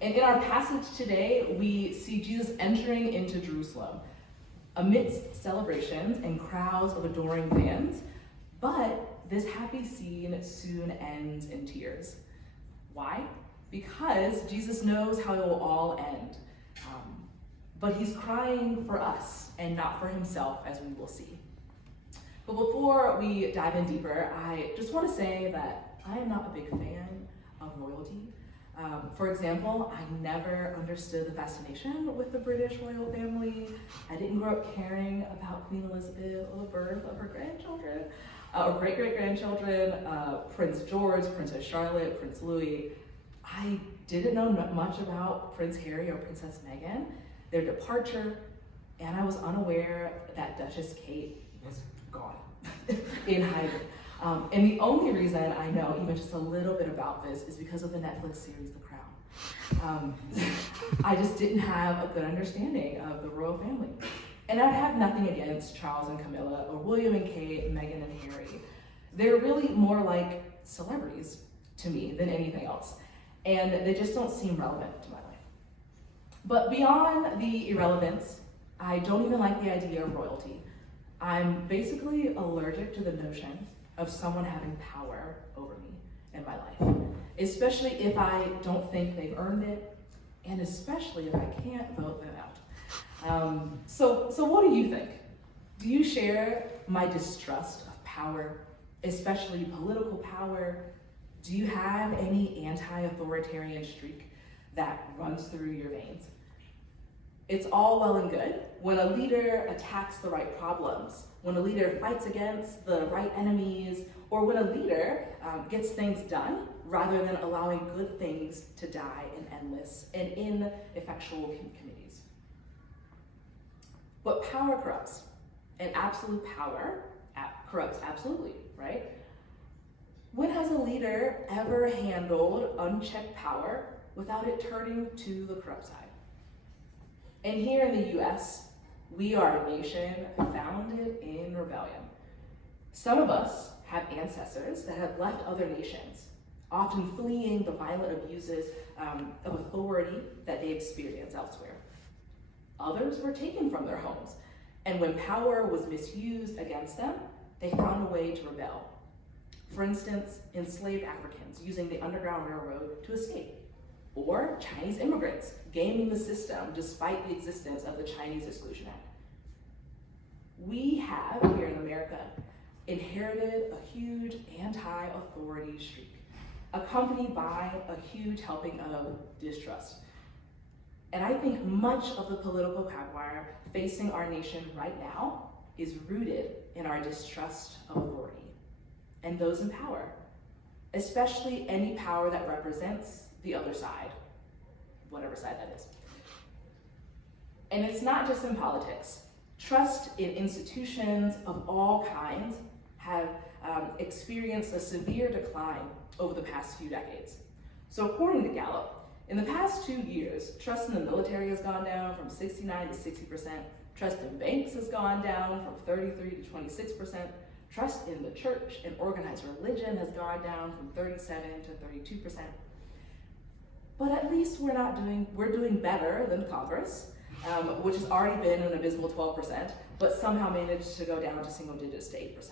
And in our passage today, we see Jesus entering into Jerusalem amidst celebrations and crowds of adoring fans, but this happy scene soon ends in tears. Why? Because Jesus knows how it will all end. But he's crying for us and not for himself, as we will see. But before we dive in deeper, I just want to say that I am not a big fan of royalty. For example, I never understood the fascination with the British royal family. I didn't grow up caring about Queen Elizabeth or the birth of her grandchildren, or great-great-grandchildren, Prince George, Princess Charlotte, Prince Louis. I didn't know much about Prince Harry or Princess Meghan, their departure, and I was unaware that Duchess Kate was gone in hiding. And the only reason I know even just a little bit about this is because of the Netflix series, The Crown. I just didn't have a good understanding of the royal family. And I have nothing against Charles and Camilla, or William and Kate, Meghan and Harry. They're really more like celebrities to me than anything else. And they just don't seem relevant to my life. But beyond the irrelevance, I don't even like the idea of royalty. I'm basically allergic to the notion of someone having power over me in my life, especially if I don't think they've earned it, and especially if I can't vote them out. So what do you think? Do you share my distrust of power, especially political power? Do you have any anti-authoritarian streak that runs through your veins? It's all well and good when a leader attacks the right problems, when a leader fights against the right enemies, or when a leader gets things done rather than allowing good things to die in endless and ineffectual committees. But power corrupts, and absolute power corrupts absolutely, right? When has a leader ever handled unchecked power without it turning to the corrupt side? And here in the US, we are a nation founded in rebellion. Some of us have ancestors that have left other nations, often fleeing the violent abuses of authority that they experience elsewhere. Others were taken from their homes, and when power was misused against them, they found a way to rebel. For instance, enslaved Africans using the Underground Railroad to escape, or Chinese immigrants gaming the system despite the existence of the Chinese Exclusion Act. We have, here in America, inherited a huge anti-authority streak, accompanied by a huge helping of distrust. And I think much of the political quagmire facing our nation right now is rooted in our distrust of authority and those in power, especially any power that represents the other side, whatever side that is. And it's not just in politics. Trust in institutions of all kinds have experienced a severe decline over the past few decades. So according to Gallup, in the past 2 years, trust in the military has gone down from 69 to 60%, trust in banks has gone down from 33 to 26%, trust in the church and organized religion has gone down from 37 to 32%. But at least we're doing better than Congress, which has already been an abysmal 12%, but somehow managed to go down to single digits to 8%.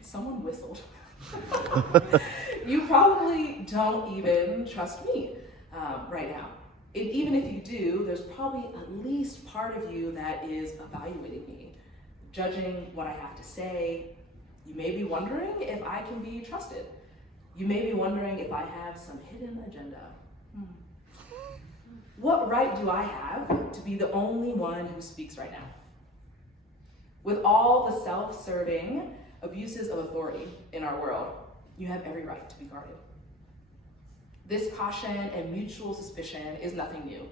Someone whistled. You probably don't even trust me right now. And even if you do, there's probably at least part of you that is evaluating me, judging what I have to say. You may be wondering if I can be trusted. You may be wondering if I have some hidden agenda. What right do I have to be the only one who speaks right now? With all the self-serving abuses of authority in our world, you have every right to be guarded. This caution and mutual suspicion is nothing new,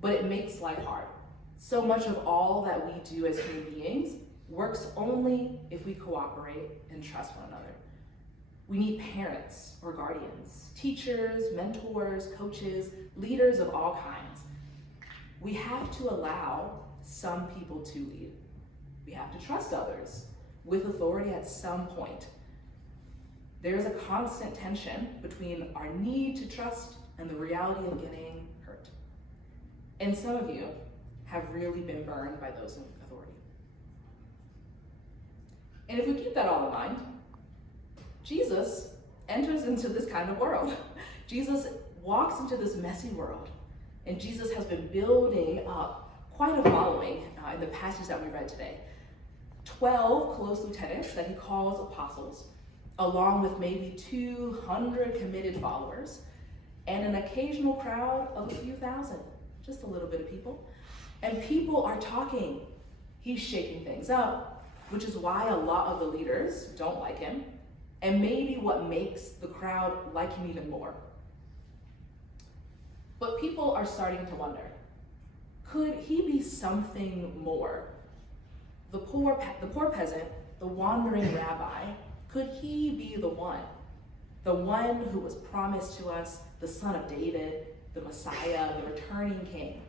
but it makes life hard. So much of all that we do as human beings works only if we cooperate and trust one another. We need parents or guardians, teachers, mentors, coaches, leaders of all kinds. We have to allow some people to lead. We have to trust others with authority at some point. There is a constant tension between our need to trust and the reality of getting hurt. And some of you have really been burned by those in authority. And if we keep that all in mind, Jesus enters into this kind of world. Jesus walks into this messy world, and Jesus has been building up quite a following in the passage that we read today. 12 close lieutenants that he calls apostles, along with maybe 200 committed followers, and an occasional crowd of a few thousand, just a little bit of people. And people are talking. He's shaking things up, which is why a lot of the leaders don't like him, and maybe what makes the crowd like him even more. But people are starting to wonder, could he be something more? The poor peasant, the wandering rabbi, could he be the one who was promised to us, the son of David, the Messiah, the returning king?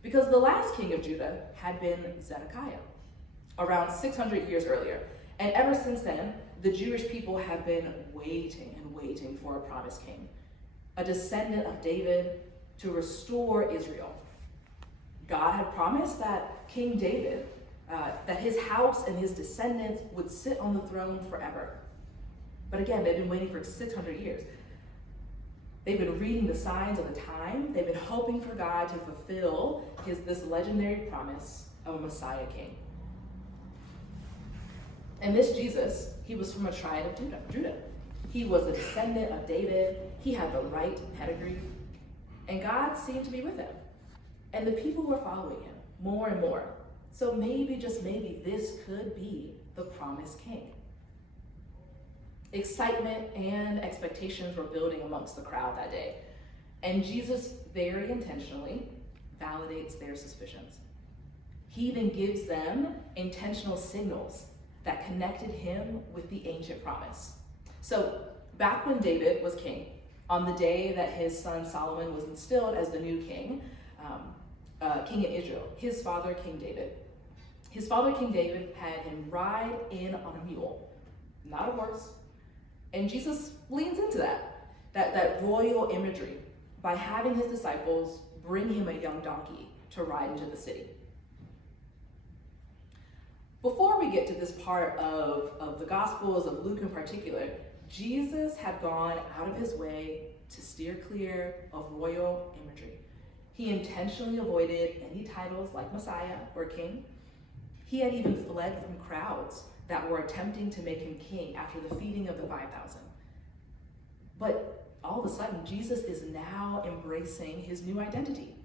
Because the last king of Judah had been Zedekiah, around 600 years earlier. And ever since then, the Jewish people have been waiting and waiting for a promised king, a descendant of David to restore Israel. God had promised that King David, that his house and his descendants would sit on the throne forever. But again, they've been waiting for 600 years. They've been reading the signs of the time. They've been hoping for God to fulfill this legendary promise of a Messiah king. And this Jesus, he was from a tribe of Judah. He was a descendant of David. He had the right pedigree. And God seemed to be with him. And the people were following him more and more. So maybe, just maybe, this could be the promised king. Excitement and expectations were building amongst the crowd that day. And Jesus very intentionally validates their suspicions. He even gives them intentional signals that connected him with the ancient promise. So back when David was king, on the day that his son Solomon was instilled as the new king, king in Israel, his father, King David had him ride in on a mule, not a horse. And Jesus leans into that royal imagery by having his disciples bring him a young donkey to ride into the city. Before we get to this part of the Gospels, of Luke in particular, Jesus had gone out of his way to steer clear of royal imagery. He intentionally avoided any titles like Messiah or King. He had even fled from crowds that were attempting to make him king after the feeding of the 5,000. But all of a sudden, Jesus is now embracing his new identity.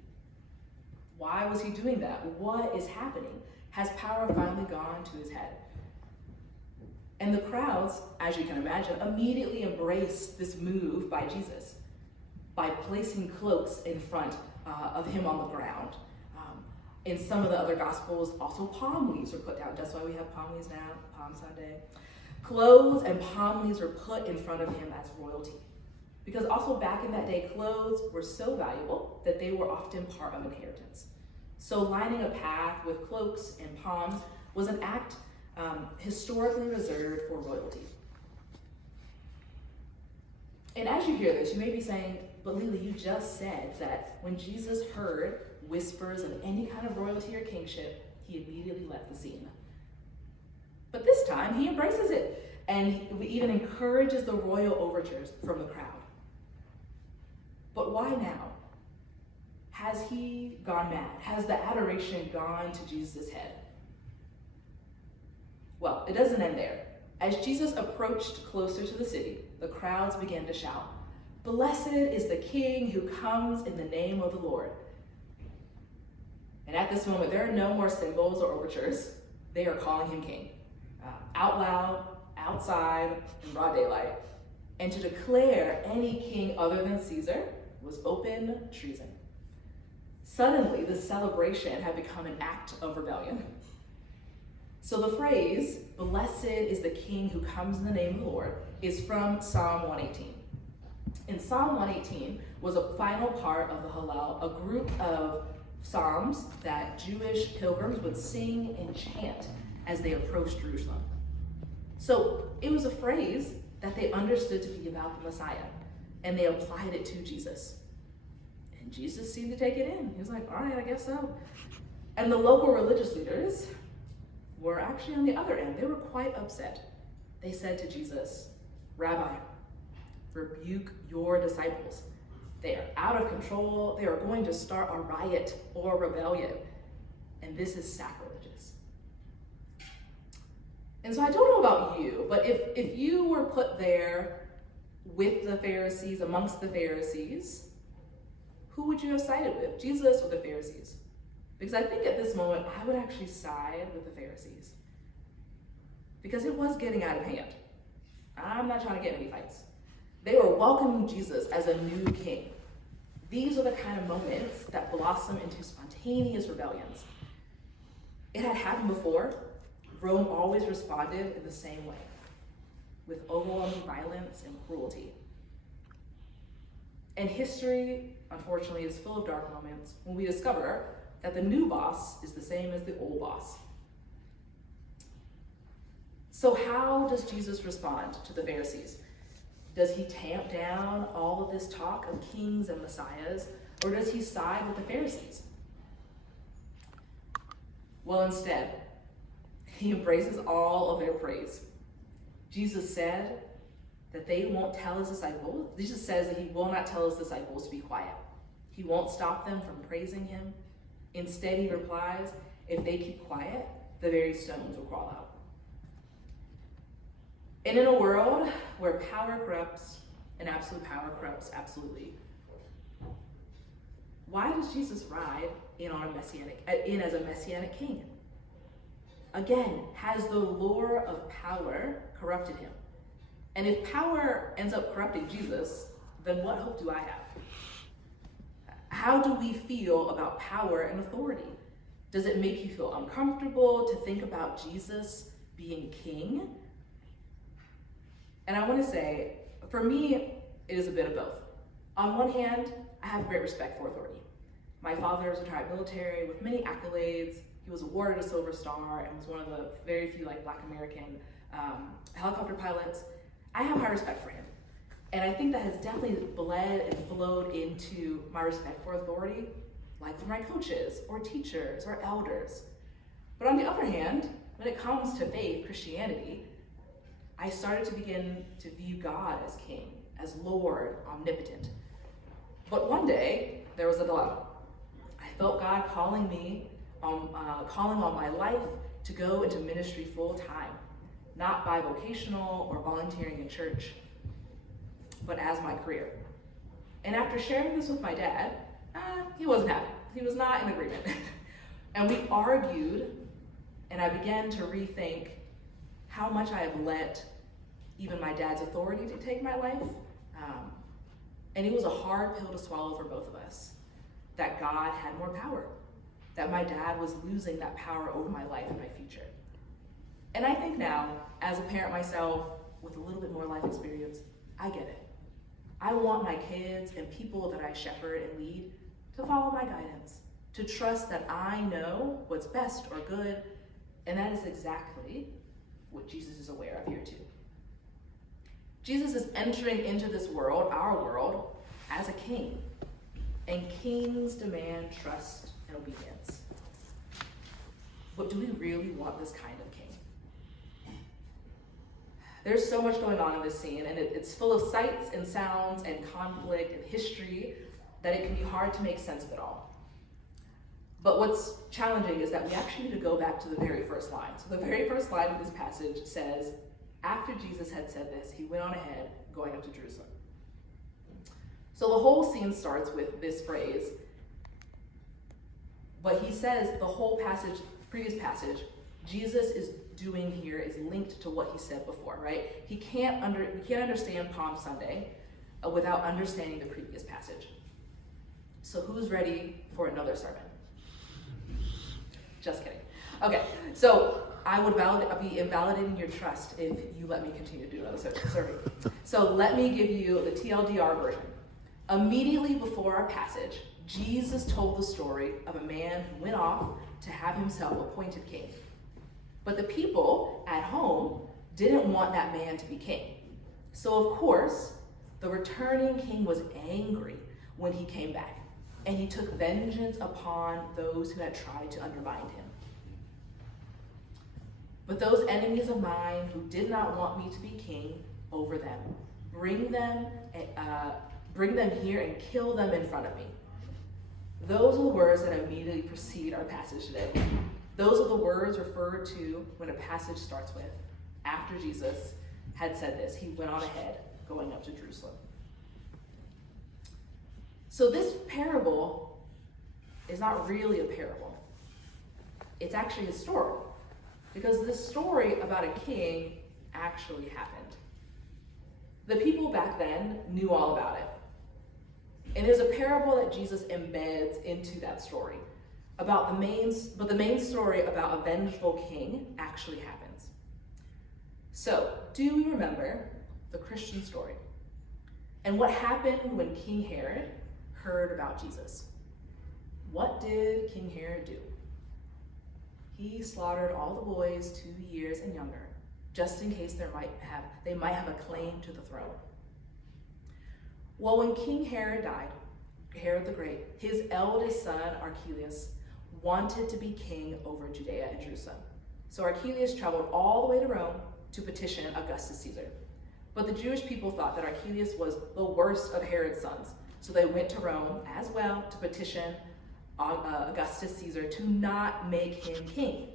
Why was he doing that? What is happening? Has power finally gone to his head? And the crowds, as you can imagine, immediately embraced this move by Jesus by placing cloaks in front of him on the ground. In some of the other Gospels, also palm leaves were put down. That's why we have palm leaves now, Palm Sunday. Clothes and palm leaves were put in front of him as royalty. Because also back in that day, clothes were so valuable that they were often part of inheritance. So lining a path with cloaks and palms was an act historically reserved for royalty. And as you hear this, you may be saying, but LeLe, you just said that when Jesus heard whispers of any kind of royalty or kingship, he immediately left the scene. But this time, he embraces it, and he even encourages the royal overtures from the crowd. But why now? Has he gone mad? Has the adoration gone to Jesus' head? Well, it doesn't end there. As Jesus approached closer to the city, the crowds began to shout, "Blessed is the King who comes in the name of the Lord." And at this moment, there are no more cymbals or overtures. They are calling him king, out loud, outside, in broad daylight. And to declare any king other than Caesar was open treason. Suddenly, the celebration had become an act of rebellion. So the phrase, "Blessed is the King who comes in the name of the Lord," is from Psalm 118. And Psalm 118 was a final part of the Hallel, a group of psalms that Jewish pilgrims would sing and chant as they approached Jerusalem. So it was a phrase that they understood to be about the Messiah, and they applied it to Jesus. And Jesus seemed to take it in. He was like, all right, I guess so. And the local religious leaders were actually on the other end. They were quite upset. They said to Jesus, Rabbi, rebuke your disciples. They are out of control. They are going to start a riot or rebellion. And this is sacrilegious. And so I don't know about you, but if you were put there with the Pharisees, amongst the Pharisees, who would you have sided with, Jesus or the Pharisees? Because I think at this moment, I would actually side with the Pharisees. Because it was getting out of hand. I'm not trying to get in any fights. They were welcoming Jesus as a new king. These are the kind of moments that blossom into spontaneous rebellions. It had happened before. Rome always responded in the same way, with overwhelming violence and cruelty. And history, unfortunately, is full of dark moments when we discover that the new boss is the same as the old boss. So how does Jesus respond to the Pharisees? Does he tamp down all of this talk of kings and messiahs, or does he side with the Pharisees? Well, instead, he embraces all of their praise. Jesus said that they won't tell his disciples. Jesus says that he will not tell his disciples to be quiet. He won't stop them from praising him. Instead, he replies, if they keep quiet, the very stones will crawl out. And in a world where power corrupts and absolute power corrupts absolutely, why does Jesus ride in as a messianic king? Again, has the lure of power corrupted him? And if power ends up corrupting Jesus, then what hope do I have? How do we feel about power and authority? Does it make you feel uncomfortable to think about Jesus being king? And I want to say, for me, it is a bit of both. On one hand, I have great respect for authority. My father is retired military with many accolades. He was awarded a Silver Star and was one of the very few Black American helicopter pilots. I have high respect for him. And I think that has definitely bled and flowed into my respect for authority, like for my coaches or teachers or elders. But on the other hand, when it comes to faith, Christianity, I started to begin to view God as king, as Lord, omnipotent. But one day, there was a dilemma. I felt God calling on my life to go into ministry full time, not bivocational or volunteering in church, but as my career. And after sharing this with my dad, he wasn't happy. He was not in agreement. And we argued, and I began to rethink how much I have let even my dad's authority dictate my life. And it was a hard pill to swallow for both of us, that God had more power, that my dad was losing that power over my life and my future. And I think now, as a parent myself, with a little bit more life experience, I get it. I want my kids and people that I shepherd and lead to follow my guidance, to trust that I know what's best or good, and that is exactly what Jesus is aware of here too. Jesus is entering into this world, our world, as a king, and kings demand trust and obedience. But do we really want this kind of king? There's so much going on in this scene, and it's full of sights and sounds and conflict and history that it can be hard to make sense of it all. But what's challenging is that we actually need to go back to the very first line. So the very first line of this passage says, after Jesus had said this, he went on ahead, going up to Jerusalem. So the whole scene starts with this phrase, but he says the whole passage, previous passage, Jesus is doing here is linked to what he said before, right? We can't understand Palm Sunday without understanding the previous passage. So who's ready for another sermon? Just kidding. Okay, so I would be invalidating your trust if you let me continue to do another survey. So let me give you the TLDR version. Immediately before our passage, Jesus told the story of a man who went off to have himself appointed king. But the people at home didn't want that man to be king. So of course, the returning king was angry when he came back, and he took vengeance upon those who had tried to undermine him. But those enemies of mine who did not want me to be king over them, bring them here and kill them in front of me. Those are the words that immediately precede our passage today. Those are the words referred to when a passage starts with, after Jesus had said this, he went on ahead, going up to Jerusalem. So this parable is not really a parable. It's actually historical, because this story about a king actually happened. The people back then knew all about it. And there's a parable that Jesus embeds into that story but the main story about a vengeful king actually happens. So, do we remember the Christian story? And what happened when King Herod heard about Jesus? What did King Herod do? He slaughtered all the boys 2 years and younger, just in case they might have a claim to the throne. Well, when King Herod died, Herod the Great, his eldest son, Archelaus, wanted to be king over Judea and Jerusalem. So Archelaus traveled all the way to Rome to petition Augustus Caesar. But the Jewish people thought that Archelaus was the worst of Herod's sons. So they went to Rome as well to petition Augustus Caesar to not make him king.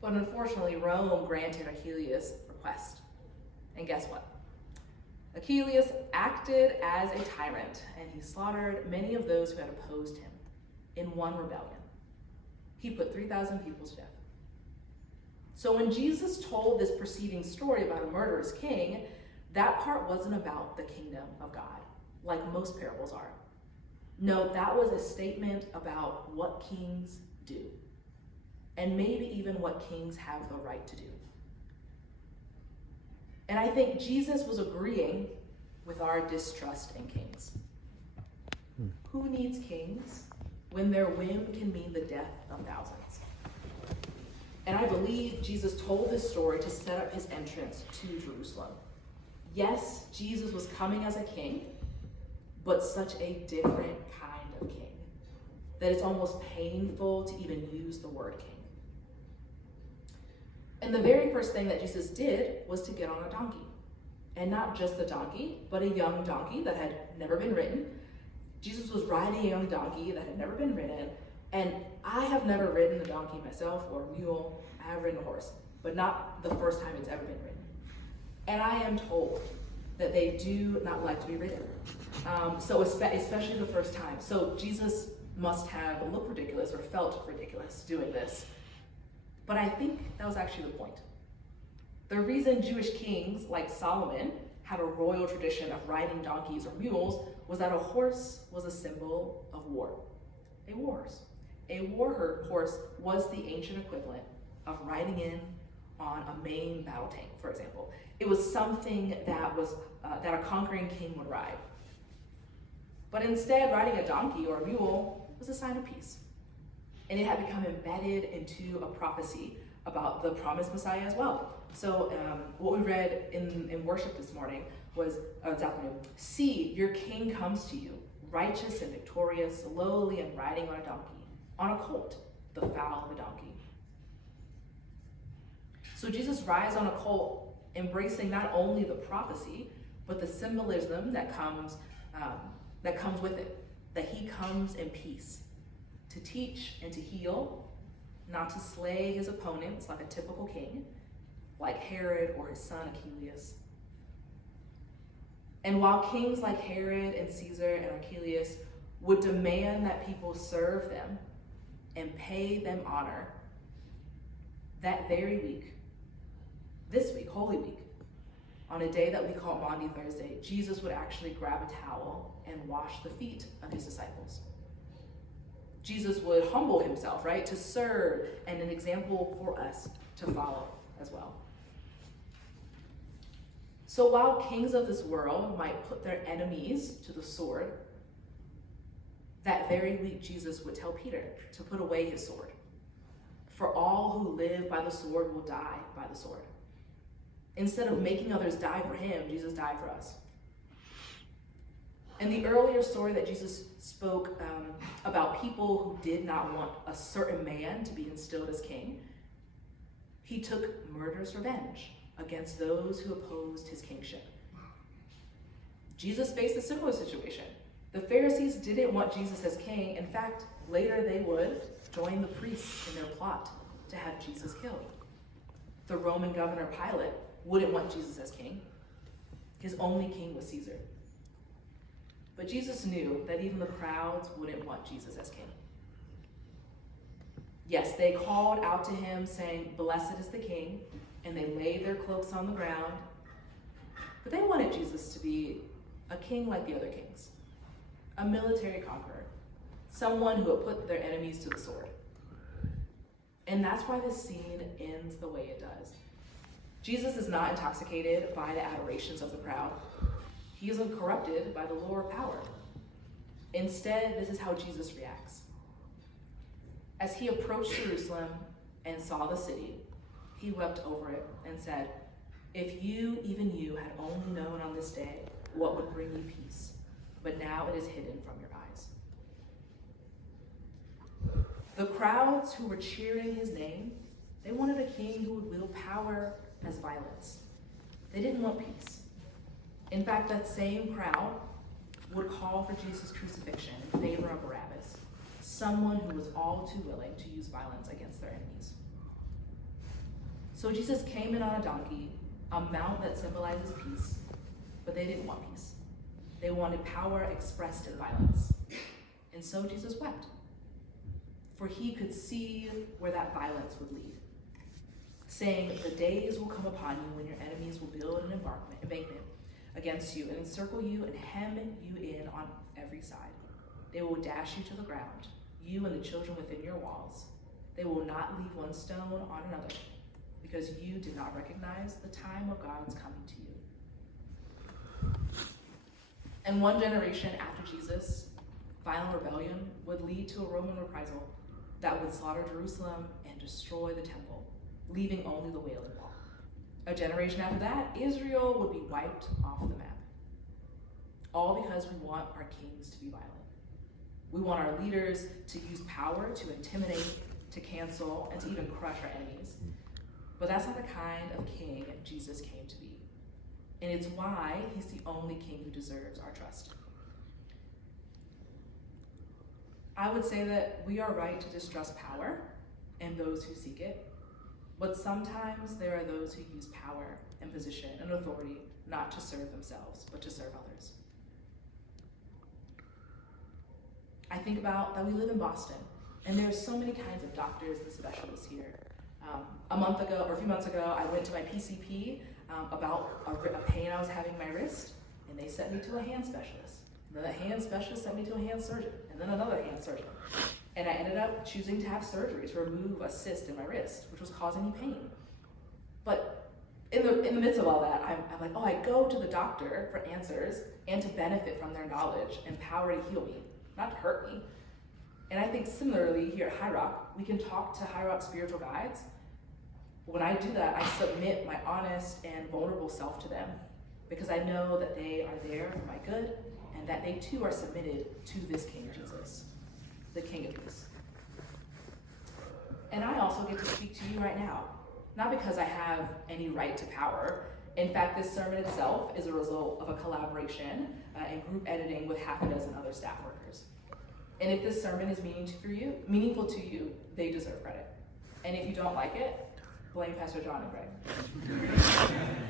But unfortunately, Rome granted Archelaus' request. And guess what? Archelaus acted as a tyrant, and he slaughtered many of those who had opposed him in one rebellion. He put 3,000 people to death. So when Jesus told this preceding story about a murderous king, that part wasn't about the kingdom of God, like most parables are. No, that was a statement about what kings do, and maybe even what kings have the right to do. And I think Jesus was agreeing with our distrust in kings. Who needs kings when their whim can mean the death of thousands? And I believe Jesus told this story to set up his entrance to Jerusalem. Yes, Jesus was coming as a king, but such a different kind of king that it's almost painful to even use the word king. And the very first thing that Jesus did was to get on a donkey. And not just a donkey, but a young donkey that had never been ridden. Jesus was riding a young donkey that had never been ridden. And I have never ridden a donkey myself or a mule. I have ridden a horse, but not the first time it's ever been ridden. And I am told that they do not like to be ridden. So especially the first time. So Jesus must have looked ridiculous or felt ridiculous doing this. But I think that was actually the point. The reason Jewish kings like Solomon had a royal tradition of riding donkeys or mules was that a horse was a symbol of war. A war horse was the ancient equivalent of riding in on a main battle tank, for example. It was something that a conquering king would ride. But instead, riding a donkey or a mule was a sign of peace. And it had become embedded into a prophecy about the promised Messiah as well. So what we read in worship this morning was, this afternoon, see, your king comes to you, righteous and victorious, lowly and riding on a donkey, on a colt, the foal of a donkey. So Jesus rides on a colt, embracing not only the prophecy, but the symbolism that comes with it, that he comes in peace, to teach and to heal, not to slay his opponents like a typical king, like Herod or his son Archelaus. And while kings like Herod and Caesar and Archelaus would demand that people serve them and pay them honor, that very week, this week, Holy Week, on a day that we call Maundy Thursday, Jesus would actually grab a towel and wash the feet of his disciples. Jesus would humble himself, right, to serve, and an example for us to follow as well. So while kings of this world might put their enemies to the sword, that very week Jesus would tell Peter to put away his sword. For all who live by the sword will die by the sword. Instead of making others die for him, Jesus died for us. In the earlier story that Jesus spoke about people who did not want a certain man to be instilled as king, he took murderous revenge against those who opposed his kingship. Jesus faced a similar situation. The Pharisees didn't want Jesus as king. In fact, later they would join the priests in their plot to have Jesus killed. The Roman governor Pilate wouldn't want Jesus as king. His only king was Caesar. But Jesus knew that even the crowds wouldn't want Jesus as king. Yes, they called out to him saying, "Blessed is the king," and they laid their cloaks on the ground. But they wanted Jesus to be a king like the other kings, a military conqueror, someone who would put their enemies to the sword. And that's why this scene ends the way it does. Jesus is not intoxicated by the adorations of the crowd. He isn't corrupted by the lure of power. Instead, this is how Jesus reacts. As he approached Jerusalem and saw the city, he wept over it and said, "If you, even you, had only known on this day what would bring you peace, but now it is hidden from your eyes." The crowds who were cheering his name, they wanted a king who would wield power as violence. They didn't want peace. In fact, that same crowd would call for Jesus' crucifixion in favor of Barabbas, someone who was all too willing to use violence against their enemies. So Jesus came in on a donkey, a mount that symbolizes peace, but they didn't want peace. They wanted power expressed in violence. And so Jesus wept, for he could see where that violence would lead, saying, "The days will come upon you when your enemies will build an embankment against you and encircle you and hem you in on every side. They will dash you to the ground, you and the children within your walls. They will not leave one stone on another, because you did not recognize the time of God's coming to you." And one generation after Jesus, violent rebellion would lead to a Roman reprisal that would slaughter Jerusalem and destroy the temple, leaving only the Wailing Wall. A generation after that, Israel would be wiped off the map. All because we want our kings to be violent. We want our leaders to use power to intimidate, to cancel, and to even crush our enemies. But that's not the kind of king Jesus came to be. And it's why he's the only king who deserves our trust. I would say that we are right to distrust power and those who seek it, but sometimes there are those who use power and position and authority not to serve themselves, but to serve others. I think about that we live in Boston, and there's so many kinds of doctors and specialists here. A few months ago, I went to my PCP about a pain I was having in my wrist, and they sent me to a hand specialist. And then the hand specialist sent me to a hand surgeon, and then another hand surgeon. And I ended up choosing to have surgery to remove a cyst in my wrist, which was causing me pain. But in the midst of all that, I'm like, I go to the doctor for answers and to benefit from their knowledge and power to heal me, not to hurt me. And I think similarly here at High Rock, we can talk to High Rock spiritual guides. When I do that, I submit my honest and vulnerable self to them, because I know that they are there for my good and that they too are submitted to this King Jesus, the King of Peace. And I also get to speak to you right now, not because I have any right to power. In fact, this sermon itself is a result of a collaboration and group editing with half a dozen other staff workers. And if this sermon is meaningful to you, they deserve credit. And if you don't like it, blame Pastor John and Greg.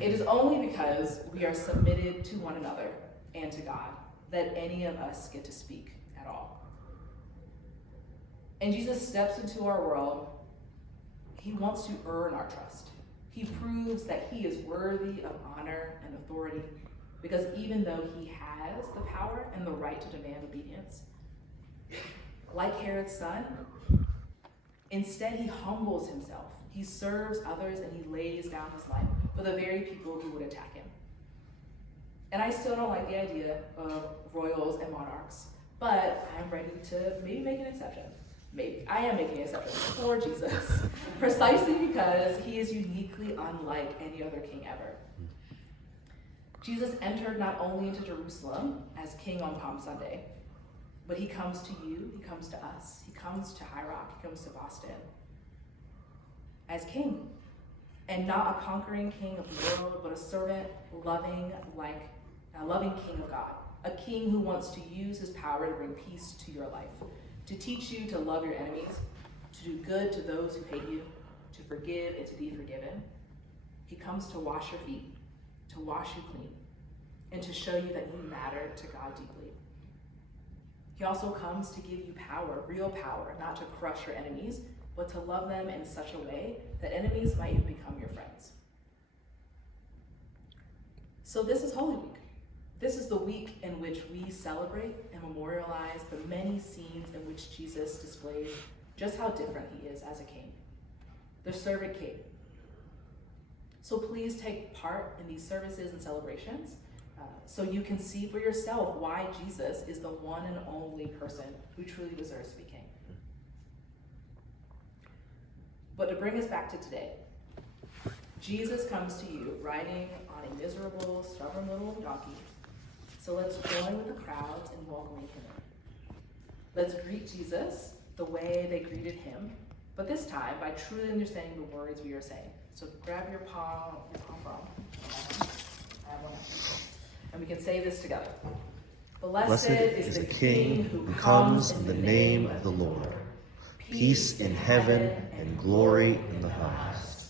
It is only because we are submitted to one another and to God that any of us get to speak at all. And Jesus steps into our world. He wants to earn our trust. He proves that he is worthy of honor and authority, because even though he has the power and the right to demand obedience, like Herod's son, instead he humbles himself. He serves others and he lays down his life for the very people who would attack him. And I still don't like the idea of royals and monarchs, but I'm ready to maybe make an exception. maybe, I am making an exception for Jesus, precisely because he is uniquely unlike any other king ever. Jesus entered not only into Jerusalem as king on Palm Sunday, but he comes to you, he comes to us, he comes to High Rock, he comes to Boston as king. And not a conquering king of the world, but a servant, loving king of God. A king who wants to use his power to bring peace to your life, to teach you to love your enemies, to do good to those who hate you, to forgive and to be forgiven. He comes to wash your feet, to wash you clean, and to show you that you matter to God deeply. He also comes to give you power, real power, not to crush your enemies, but to love them in such a way that enemies might even become your friends. So this is Holy Week. This is the week in which we celebrate and memorialize the many scenes in which Jesus displays just how different he is as a king, the servant king. So please take part in these services and celebrations so you can see for yourself why Jesus is the one and only person who truly deserves to be king. But to bring us back to today, Jesus comes to you riding on a miserable, stubborn little donkey. So let's join with the crowds in welcoming him in. Let's greet Jesus the way they greeted him, but this time by truly understanding the words we are saying. So grab your palm I have one. And we can say this together. Blessed is the King who comes in the name of the Lord. Peace in heaven and glory in the highest.